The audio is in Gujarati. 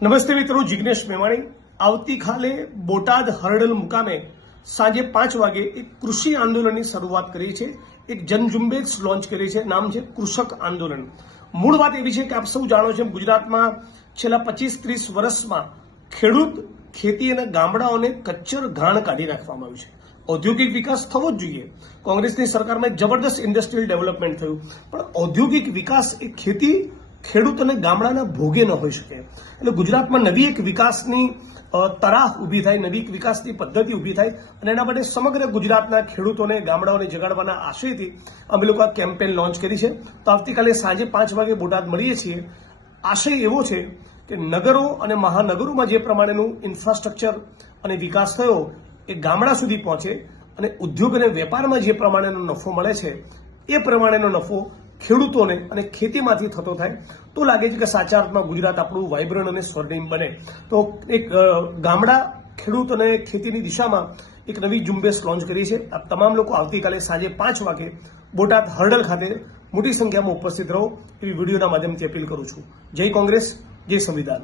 નમસ્તે મિત્રો, જિગ્નેશ મેવાણી આવતીકાલે બોટાદ હરડલ મુકામે સાંજે 5 વાગે એક કૃષિ આંદોલનની શરૂઆત કરી છે। એક જનઝુંબેશ લોન્ચ કરી છે, નામ છે કૃષક આંદોલન। મૂળ વાત એવી છે કે આપ સૌ જાણો છો, ગુજરાતમાં છેલ્લા 25-30 વર્ષમાં ખેડૂત ખેતી અને ગામડાઓને કચ્ચર ઘાણ કાઢી રાખવામાં આવ્યું છે। ઔદ્યોગિક વિકાસ થવો જ જોઈએ। કોંગ્રેસની સરકારમાં એક જબરદસ્ત ઇન્ડસ્ટ્રીયલ ડેવલપમેન્ટ થયું, પણ ઔદ્યોગિક વિકાસ એ ખેતી ખેડૂત અને ગામડાના ભોગે ન હોઈ શકે। એટલે ગુજરાતમાં નવી એક વિકાસની તરાહ ઊભી થાય, નવી એક વિકાસની પદ્ધતિ ઊભી થાય અને એના માટે સમગ્ર ગુજરાતના ખેડૂતોને ગામડાઓને જગાડવાના આશયથી અમે લોકો આ કેમ્પેન લોન્ચ કરી છે। તો આવતીકાલે સાંજે 5 વાગે બોટાદ મળીએ છીએ। આશય એવો છે કે નગરો અને મહાનગરોમાં જે પ્રમાણેનું ઇન્ફ્રાસ્ટ્રક્ચર અને વિકાસ થયો એ ગામડા સુધી પહોંચે અને ઉદ્યોગ અને વેપારમાં જે પ્રમાણેનો નફો મળે છે એ પ્રમાણેનો નફો ખેડૂતોને અને ખેતીમાંથી થતો થાય તો લાગે છે કે સાચા અર્થમાં ગુજરાત આપણું વાઇબ્રન્ટ અને સ્વર્ણિમ બને। તો એક ગામડા ખેડૂત અને ખેતીની દિશામાં એક નવી ઝુંબેશ લોન્ચ કરી છે। આ તમામ લોકો આવતીકાલે સાંજે 5 વાગે બોટાદ હરડલ ખાતે મોટી સંખ્યામાં ઉપસ્થિત રહો એવી વિડીયોના માધ્યમથી અપીલ કરું છું। જય કોંગ્રેસ, જય સંવિધાન।